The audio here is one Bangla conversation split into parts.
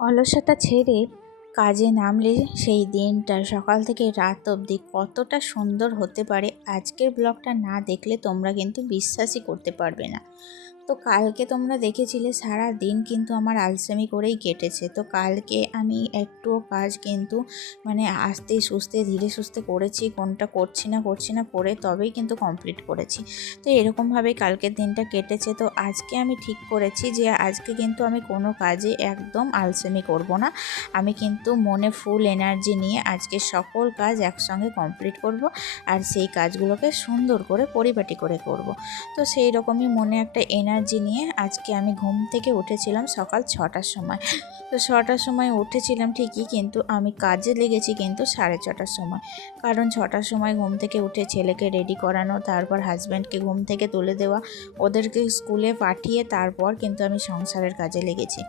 অলসতা ছেড়ে কাজে নামলে সেই দিনটা সকাল থেকে রাত অবধি কতটা সুন্দর হতে পারে আজকের ব্লগটা না দেখলে তোমরা কিন্তু বিশ্বাসই করতে পারবে না। তো কালকে তোমরা দেখেছিলে সারা দিন কিন্তু আমার আলসেমি করেই কেটেছে। তো কালকে আমি একটুও কাজ কিন্তু আস্তে সুস্তে ধীরে সুস্তে করেছি, কোনটা করছি না করে তবেই কিন্তু কমপ্লিট করেছি। তো এরকমভাবেই কালকের দিনটা কেটেছে। তো আজকে আমি ঠিক করেছি যে আজকে কিন্তু আমি কোনো কাজে একদম আলসেমি করব না। আমি কিন্তু মনে ফুল এনার্জি নিয়ে আজকে সকল কাজ একসঙ্গে কমপ্লিট করব, আর সেই কাজগুলোকে সুন্দর করে পরিপাটি করে করব। তো সেই রকমই মনে একটা এনার্জি নিয়ে আজকে আমি ঘুম থেকে উঠেছিলাম সকাল 6টার সময়। তো 6টার সময় উঠেছিলাম ঠিকই, কিন্তু আমি কাজে লেগেছি কিন্তু 6:30টার সময়। কারণ 6টার সময় ঘুম থেকে উঠে ছেলেকে রেডি করানো, তারপর হাজব্যান্ডকে ঘুম থেকে তুলে দেওয়া, ওদেরকে স্কুলে পাঠিয়ে তারপর কিন্তু আমি সংসারের কাজে লেগেছি।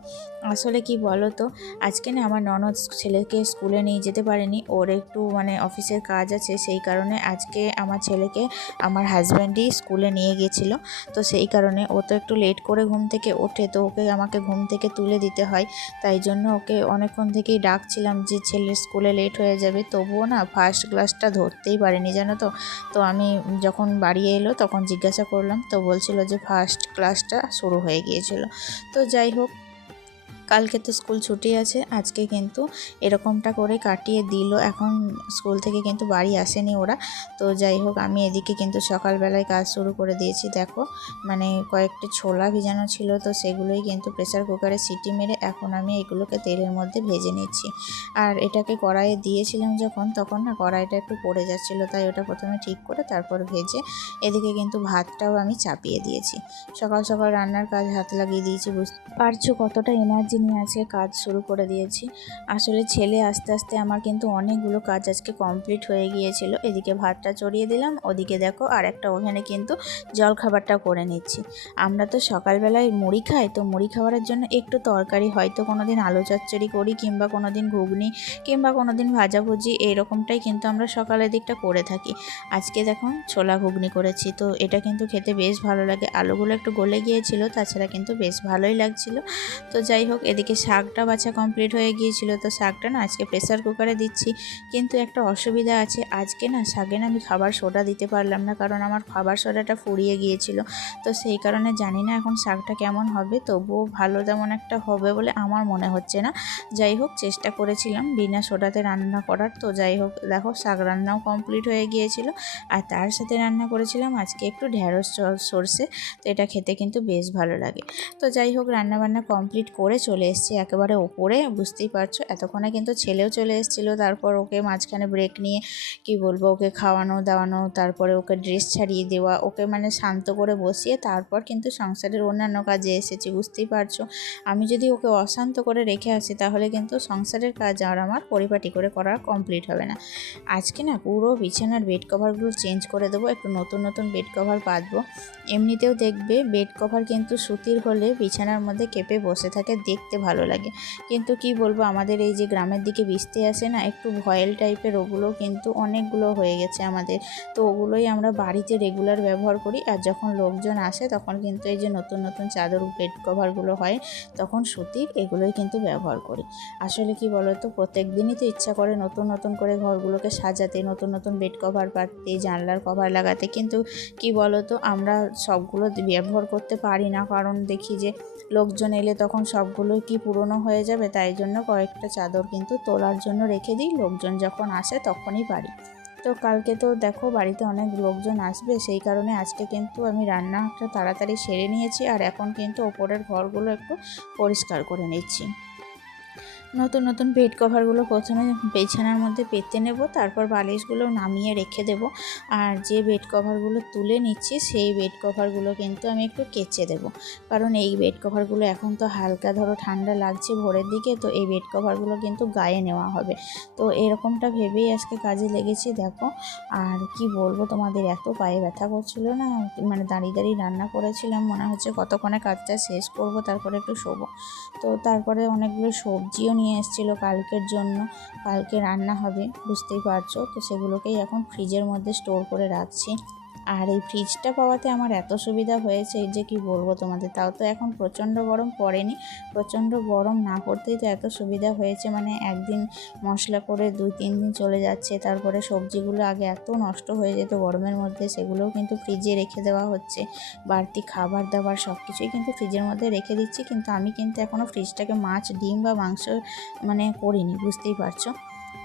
আসলে কি বলো তো, আজকে না আমার ননদ ছেলেকে স্কুলে নিয়ে যেতে পারেনি, ওর একটু অফিসের কাজ আছে, সেই কারণে আজকে আমার ছেলেকে আমার হাজব্যান্ডই স্কুলে নিয়ে গেছিলো। তো সেই কারণে ও তো একটু লেট করে ঘুম থেকে ওঠে, তো ওকে আমাকে ঘুম থেকে তুলে দিতে হয়। তাই জন্য ওকে অনেকক্ষণ থেকেই ডাকছিলাম যে ছেলের স্কুলে লেট হয়ে যাবে, তবুও না ফার্স্ট ক্লাসটা ধরতেই পারেনি, জানো তো। তো আমি যখন বাড়ি এলো তখন জিজ্ঞাসা করলাম, তো বলছিল যে ফার্স্ট ক্লাসটা শুরু হয়ে গিয়েছিল। তো যাই হোক, কালকে তো স্কুল ছুটি আছে, আজকে কিন্তু এরকমটা করে কাটিয়ে দিল। এখন স্কুল থেকে কিন্তু বাড়ি আসেনি ওরা। তো যাই হোক, আমি এদিকে কিন্তু সকালবেলায় কাজ শুরু করে দিয়েছি। দেখো কয়েকটি ছোলা ভিজানো ছিল, তো সেগুলোই কিন্তু প্রেসার কুকারে সিটি মেরে এখন আমি এগুলোকে তেলের মধ্যে ভেজে নিচ্ছি। আর এটাকে কড়াইয়ে দিয়েছিলাম যখন, তখন না কড়াইটা একটু পড়ে যাচ্ছিলো, তাই ওটা প্রথমে ঠিক করে তারপর ভেজে এদিকে কিন্তু ভাতটাও আমি চাপিয়ে দিয়েছি। সকাল সকাল রান্নার কাজ হাত লাগিয়ে দিয়েছি, বুঝতে পারছো কতটা এনার্জি নিয়ে আজকে কাজ শুরু করে দিয়েছি। আসলে ছেলে আস্তে আস্তে আমার কিন্তু অনেকগুলো কাজ আজকে কমপ্লিট হয়ে গিয়েছিল। এদিকে ভাতটা চড়িয়ে দিলাম, ওদিকে দেখো আর একটা ওখানে কিন্তু জল খাবারটা করে নিচ্ছি। আমরা তো সকালবেলায় মুড়ি খাই, তো মুড়ি খাবারের জন্য একটু তরকারি, হয়তো কোনো দিন আলু চচ্চড়ি করি, কিংবা কোনো দিন ঘুগনি, কিংবা কোনো দিন ভাজাভুজি, এইরকমটাই কিন্তু আমরা সকালের দিকটা করে থাকি। আজকে দেখুন ছোলা ঘুগনি করেছি, তো এটা কিন্তু খেতে বেশ ভালো লাগে। আলুগুলো একটু গলে গিয়েছিল, তাছাড়া কিন্তু বেশ ভালোই লাগছিল। তো যাই হোক, এদিকে শাকটা বাছা কমপ্লিট হয়ে গিয়েছিল, তো শাকটা না আজকে প্রেসার কুকারে দিচ্ছি। কিন্তু একটা অসুবিধা আছে, আজকে না শাকে না আমি খাবার সোডা দিতে পারলাম না, কারণ আমার খাবার সোডাটা ফুরিয়ে গিয়েছিল। তো সেই কারণে জানি না এখন শাকটা কেমন হবে, তবুও ভালো তেমন একটা হবে বলে আমার মনে হচ্ছে না। যাই হোক, চেষ্টা করেছিলাম বিনা সোডাতে রান্না করার। তো যাই হোক, দেখো শাক রান্নাও কমপ্লিট হয়ে গিয়েছিল, আর তার সাথে রান্না করেছিলাম আজকে একটু ঢেঁড়স সর্ষে। তো এটা খেতে কিন্তু বেশ ভালো লাগে। তো যাই হোক, রান্নাবান্না কমপ্লিট করে চলে এসেছি একেবারে ওপরে, বুঝতেই পারছো। এতক্ষণে কিন্তু ছেলেও চলে এসেছিলো, তারপর ওকে মাঝখানে ব্রেক নিয়ে কি বলবো, ওকে খাওয়ানো দাওয়ানো, তারপরে ওকে ড্রেস ছাড়িয়ে দেওয়া, ওকে শান্ত করে বসিয়ে তারপর কিন্তু সংসারের অন্যান্য কাজে এসেছি, বুঝতেই পারছো। আমি যদি ওকে অশান্ত করে রেখে আসি তাহলে কিন্তু সংসারের কাজ আর আমার পরিপাটি করে করা কমপ্লিট হবে না। আজকে না পুরো বিছানার বেড কভারগুলো চেঞ্জ করে দেবো, একটু নতুন নতুন বেড কভার পাতবো। এমনিতেও দেখবে বেড কভার কিন্তু সুতির হলে বিছানার মধ্যে কেঁপে বসে থাকে, দেখতে ভালো লাগে। কিন্তু কি বলবো, আমাদের এই যে গ্রামের দিকে বৃষ্টি আসে না, একটু ভয়েল টাইপের, ওগুলো কিন্তু অনেকগুলো হয়ে গেছে আমাদের। তো ওগুলোই আমরা বাড়িতে রেগুলার ব্যবহার করি, আর যখন লোকজন আসে তখন কিন্তু এই যে নতুন নতুন চাদর বেড কভারগুলো হয় তখন সুতির, এগুলোই কিন্তু ব্যবহার করি। আসলে কি বলতো, প্রত্যেক দিনই তো ইচ্ছা করে নতুন নতুন করে ঘরগুলোকে সাজাতে, নতুন নতুন বেড কভার পাততে, জানলার কভার লাগাতে, কিন্তু কি বলতো আমরা সবগুলো ব্যবহার করতে পারি না, কারণ দেখি যে লোকজন এলে তখন সবগুলো কি পুরনো হয়ে যাবে। তাই জন্য কয়েকটা চাদর কিন্তু তোলার জন্য রেখে দিই, লোকজন যখন আসে তখনই পারি। তো কালকে তো দেখো বাড়িতে অনেক লোকজন আসবে, সেই কারণে আজকে কিন্তু আমি রান্নাটা তাড়াতাড়ি সেরে নিয়েছি, আর এখন কিন্তু ওপরের ঘরগুলো একটু পরিষ্কার করে নিচ্ছি। নতুন নতুন বেড কভারগুলো প্রথমে বিছানার মধ্যে পেতে নেব, তারপর বালিশগুলো নামিয়ে রেখে দেব। আর যে বেড কভারগুলো তুলে নিচ্ছি সেই বেড কভারগুলো কিন্তু আমি একটু কেচে দেব, কারণ এই বেড কভারগুলো এখন তো হালকা ধরো ঠান্ডা লাগছে ভোরের দিকে, তো এই বেড কভারগুলো কিন্তু গায়ে নেওয়া হবে। তো এরকমটা ভেবেই আজকে কাজে লেগেছি দেখো। আর কি বলবো তোমাদের, এত পায়ে ব্যথা করছিল না, দাঁড়িয়ে দাঁড়িয়ে রান্না করেছিলাম, মনে হচ্ছে কতক্ষণে কাজটা শেষ করব তারপরে একটু শোবো। তো তারপরে অনেকগুলো সবজিও নিয়ে এসেছিলো কালকের জন্য, কালকে রান্না হবে বুঝতেই পারছো। তো সেগুলোকেই এখন ফ্রিজের মধ্যে স্টোর করে রাখছি। আর এই ফ্রিজটা পাওয়াতে আমার এত সুবিধা হয়েছে যে কি বলবো তোমাদের। তাও তো এখন প্রচণ্ড গরম পড়েনি, প্রচণ্ড গরম না পড়তেই তো এত সুবিধা হয়েছে। মানে একদিন মশলা করে 2-3 দিন চলে যাচ্ছে। তারপরে সবজিগুলো আগে এত নষ্ট হয়ে যেত গরমের মধ্যে, সেগুলোও কিন্তু ফ্রিজে রেখে দেওয়া হচ্ছে। বাড়তি খাবার দাবার সব কিছুই কিন্তু ফ্রিজের মধ্যে রেখে দিচ্ছি। কিন্তু আমি কিন্তু এখনও ফ্রিজটাকে মাছ, ডিম বা মাংস মানে করিনি, বুঝতেই পারছো।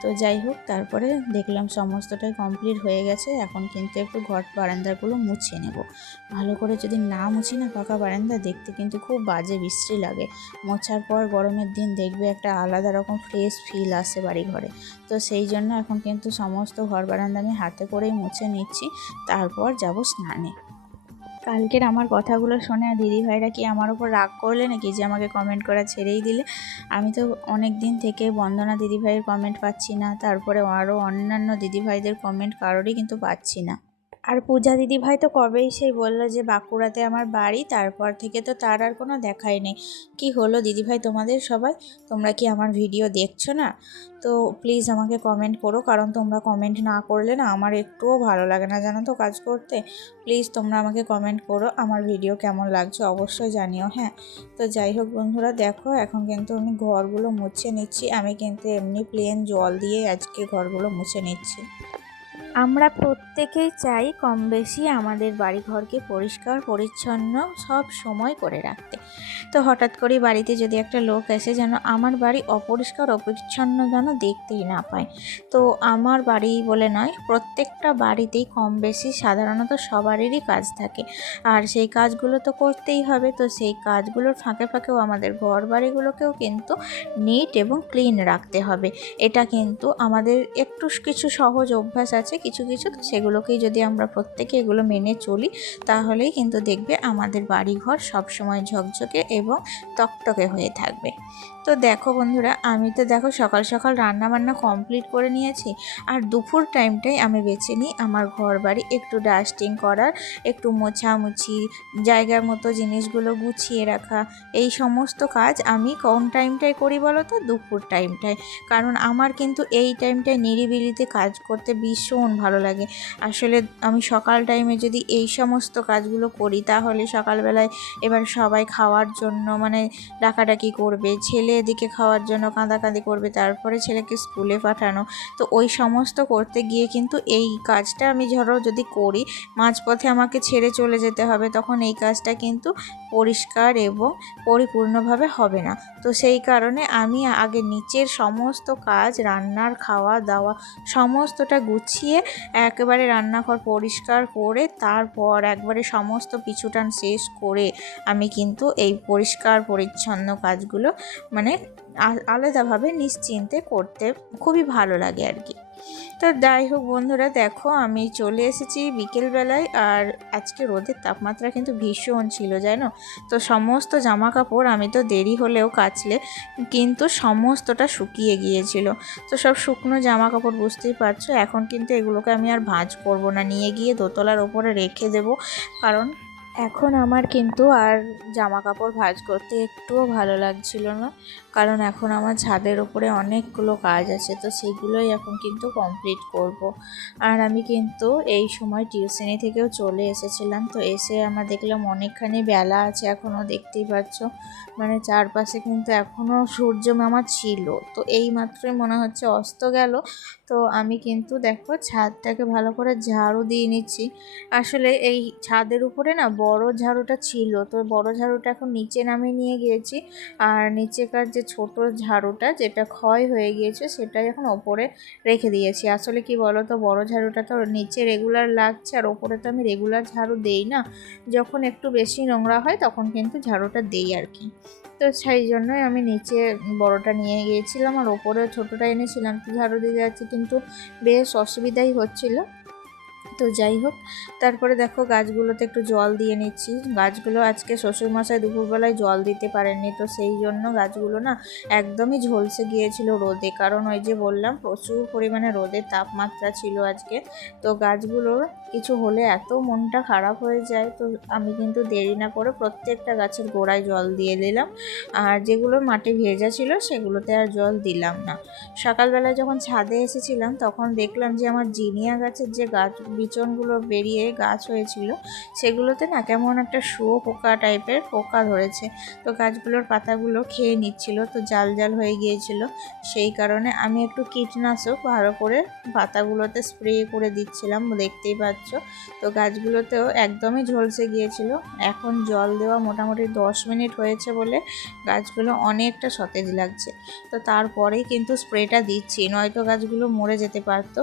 তো যাই হোক, তারপরে দেখলাম সমস্তটাই কমপ্লিট হয়ে গেছে। এখন কিন্তু একটু ঘর বারান্দাগুলো মুছে নেব। ভালো করে যদি না মুছি না পাকা বারান্দা, দেখতে কিন্তু খুব বাজে বিশ্রী লাগে। মোছার পর গরমের দিন দেখবে একটা আলাদা রকম ফ্রেশ ফিল আসে বাড়ি ঘরে। তো সেই জন্য এখন কিন্তু সমস্ত ঘর বারান্দা আমি হাতে করেই মুছে নিচ্ছি, তারপর যাব স্নানে। কালকের আমার কথাগুলো শোনে আর দিদিভাইরা কি আমার ওপর রাগ করলে নাকি যে আমাকে কমেন্ট করা ছেড়েই দিলে? আমি তো অনেক দিন থেকে বন্দনা দিদিভাইয়ের কমেন্ট পাচ্ছি না, তারপরে আরও অন্যান্য দিদিভাইদের কমেন্ট কারোরই কিন্তু পাচ্ছি না। আর পূজা দিদিভাই তো কবেই সেই বললো যে বাঁকুড়াতে আমার বাড়ি, তারপর থেকে তো তার আর কোনো দেখাই নেই। কি হলো দিদিভাই তোমাদের সবাই? তোমরা কি আমার ভিডিও দেখছো না? তো প্লিজ আমাকে কমেন্ট করো, কারণ তোমরা কমেন্ট না করলে না আমার একটুও ভালো লাগে না, জানো তো, কাজ করতে। প্লিজ তোমরা আমাকে কমেন্ট করো, আমার ভিডিও কেমন লাগছে অবশ্যই জানিও, হ্যাঁ। তো যাই হোক বন্ধুরা, দেখো এখন কিন্তু আমি ঘরগুলো মুছে নিচ্ছি। আমি কিন্তু এমনি প্লেন জল দিয়ে আজকে ঘরগুলো মুছে নিচ্ছি। আমরা প্রত্যেকেই চাই কম বেশি আমাদের বাড়িঘরকে পরিষ্কার পরিচ্ছন্ন সব সময় করে রাখতে। তো হঠাৎ করে বাড়িতে যদি একটা লোক এসে যেন আমার বাড়ি অপরিষ্কার অপরিচ্ছন্ন যেন দেখতেই না পায়। তো আমার বাড়ি বলে নয়, প্রত্যেকটা বাড়িতেই কম বেশি সাধারণত সবারই কাজ থাকে, আর সেই কাজগুলো তো করতেই হবে। তো সেই কাজগুলোর ফাঁকে ফাঁকেও আমাদের ঘর বাড়িগুলোকেও কিন্তু নিট এবং ক্লিন রাখতে হবে। এটা কিন্তু আমাদের একটু কিছু সহজ অভ্যাস আছে কিছু কিছু, তো সেগুলোকেই যদি আমরা প্রত্যেকে এগুলো মেনে চলি, তাহলেই কিন্তু দেখবে আমাদের বাড়িঘর সবসময় ঝকঝকে এবং তকতকে হয়ে থাকবে। তো দেখো বন্ধুরা, আমি তো দেখো সকাল সকাল রান্না বান্না কমপ্লিট করে নিয়েছি। আর দুপুর টাইমটাই আমি বেছে নিই আমার ঘর বাড়ি একটু ডাস্টিং করার, একটু মোছামুছি, জায়গার মতো জিনিসগুলো গুছিয়ে রাখা। এই সমস্ত কাজ আমি কোন টাইমটায় করি বলো তো? দুপুর টাইমটায়। কারণ আমার কিন্তু এই টাইমটায় নিরিবিলিতে কাজ করতে ভীষণ ভালো লাগে। আসলে আমি সকাল টাইমে যদি এই সমস্ত কাজগুলো করি, তাহলে সকালবেলায় এবার সবাই খাওয়ার জন্য মানে ডাকাডাকি করবে, ছেলে এদিকে খাওয়ার জন্য কাঁদাকাঁদি করবে, তারপরে ছেলেকে স্কুলে পাঠানো। তো ওই সমস্ত করতে গিয়ে কিন্তু এই কাজটা আমি ধরো যদি করি, মাঝপথে আমাকে ছেড়ে চলে যেতে হবে, তখন এই কাজটা কিন্তু পরিষ্কার এবং পরিপূর্ণভাবে হবে না। তো সেই কারণে আমি আগে নিচের সমস্ত কাজ, রান্নার, খাওয়া দাওয়া সমস্তটা গুছিয়ে একেবারে রান্নাঘর পরিষ্কার করে তারপর একবারে সমস্ত পিছুটান শেষ করে আমি কিন্তু এই পরিষ্কার পরিচ্ছন্ন কাজগুলো মানে আলাদাভাবে নিশ্চিন্তে করতে খুবই ভালো লাগে আর কি। তো যাই হোক বন্ধুরা, দেখো আমি চলে এসেছি বিকেলবেলায়, আর আজকে রোদের তাপমাত্রা কিন্তু ভীষণ ছিল জানো। তো সমস্ত জামা কাপড় আমি তো দেরি হলেও কাচলে কিন্তু সমস্তটা শুকিয়ে গিয়েছিল। তো সব শুকনো জামা কাপড় বুঝতেই পারছো, এখন কিন্তু এগুলোকে আমি আর ভাঁজ করব না, নিয়ে গিয়ে দোতলার ওপরে রেখে দেব। কারণ এখন আমার কিন্তু আর জামা কাপড় ভাঁজ করতে একটুও ভালো লাগছিল না, কারণ এখন আমার ছাদের ওপরে অনেকগুলো কাজ আছে, তো সেইগুলোই এখন কিন্তু কমপ্লিট করব। আর আমি কিন্তু এই সময় টিউশনি থেকেও চলে এসেছিলাম। তো এসে আমরা দেখলাম অনেকখানি বেলা আছে এখনও, দেখতেই পাচ্ছ মানে চারপাশে কিন্তু এখনও সূর্য মামা ছিল। তো এই মাত্রই মনে হচ্ছে অস্ত গেল। তো আমি কিন্তু দেখো ছাদটাকে ভালো করে ঝাড়ু দিয়ে নিচ্ছি। আসলে এই ছাদের উপরে না বড় ঝাড়ুটা ছিল, তো বড় ঝাড়ুটা এখন নিচে নামিয়ে নিয়ে গিয়েছি। আর নিচেকার যে ছোট ঝাড়ুটা যেটা ক্ষয় হয়ে গিয়েছে সেটাই এখন ওপরে রেখে দিয়েছি। আসলে কি বলো তো, বড় ঝাড়ুটা তো নিচে রেগুলার লাগছে, আর ওপরে তো আমি রেগুলার ঝাড়ু দেই না, যখন একটু বেশি নোংরা হয় তখন কিন্তু ঝাড়ুটা দেই আর কি। তো সেই জন্যই আমি নিচে বড়টা নিয়ে গিয়েছিলাম, আর ওপরে ছোটোটা এনেছিলাম। তো ঝাড়ু দিয়ে যাচ্ছি কিন্তু বেশ অসুবিধাই হচ্ছিল। তো যাই হোক, তারপরে দেখো গাছগুলোতে একটু জল দিয়ে নিচ্ছি। গাছগুলো আজকে শ্বশুরমশাই দুপুরবেলায় জল দিতে পারেননি, তো সেই জন্য গাছগুলো না একদমই ঝলসে গিয়েছিল রোদে। কারণ ওই যে বললাম প্রচুর পরিমাণে রোদের তাপমাত্রা ছিল আজকে। তো গাছগুলোর কিছু হলে এত মনটা খারাপ হয়ে যায়। তো আমি কিন্তু দেরি না করে প্রত্যেকটা গাছের গোড়ায় জল দিয়ে দিলাম, আর যেগুলো মাটি ভেজা ছিল সেগুলোতে আর জল দিলাম না। সকালবেলায় যখন ছাদে এসেছিলাম তখন দেখলাম যে আমার জিনিয়া গাছের যে গাছ বিচনগুলো বেরিয়ে গাছ হয়েছিল, সেগুলোতে না কেমন একটা শুঁয়োপোকা টাইপের পোকা ধরেছে। তো গাছগুলোর পাতাগুলো খেয়ে নিচ্ছিল, তো জাল জাল হয়ে গিয়েছিল। সেই কারণে আমি একটু কীটনাশক ভালো করে পাতাগুলোতে স্প্রে করে দিচ্ছিলাম, দেখতেই পাচ্ছ। তো গাছগুলোতেও একদমই ঝলসে গিয়েছিল। এখন জল দেওয়া মোটামুটি 10 মিনিট হয়েছে বলে গাছগুলো অনেকটা সতেজ লাগছে। তো তারপরেই কিন্তু স্প্রেটা দিচ্ছি, নয়তো গাছগুলো মরে যেতে পারতো।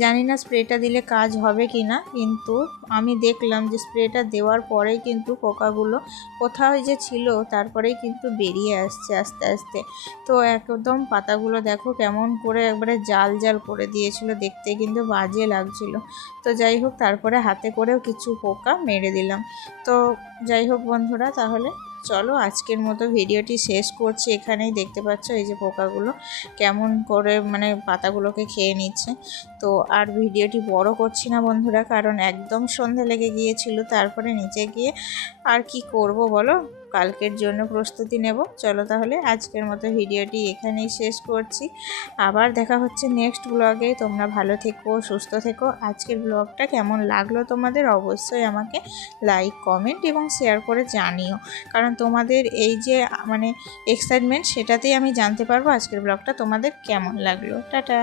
জানি না স্প্রেটা দিলে কাজ হবে কি না, কিন্তু আমি দেখলাম যে স্প্রেটা দেওয়ার পরেই কিন্তু পোকাগুলো কোথাও যে ছিল তারপরেই কিন্তু বেরিয়ে আসছে আস্তে আস্তে। তো একদম পাতাগুলো দেখো কেমন করে একবারে জাল জাল করে দিয়েছিল, দেখতে কিন্তু বাজে লাগছিল। তো যাই হোক, তারপরে হাতে করেও কিছু পোকা মেরে দিলাম। তো যাই হোক বন্ধুরা, তাহলে চলো আজকের মতো ভিডিওটি শেষ করছি এখানেই। দেখতে পাচ্ছ এই যে পোকাগুলো কেমন করে মানে পাতাগুলোকে খেয়ে নিচ্ছে। তো আর ভিডিওটি বড় করছি না বন্ধুরা, কারণ একদম সন্ধে লেগে গিয়েছিল। তারপরে নিচে গিয়ে আর কি করব বলো, কালকের জন্য প্রস্তুতি নেব। চলো তাহলে আজকের মতো ভিডিওটি এখানেই শেষ করছি। আবার দেখা হচ্ছে নেক্সট ব্লগে। তোমরা ভালো থেকো, সুস্থ থেকো। আজকের ব্লগটা কেমন লাগলো তোমাদের অবশ্যই আমাকে লাইক, কমেন্ট এবং শেয়ার করে জানিও, কারণ তোমাদের এই যে মানে এক্সাইটমেন্ট, সেটাতেই আমি জানতে পারবো আজকের ব্লগটা তোমাদের কেমন লাগলো। টাটা।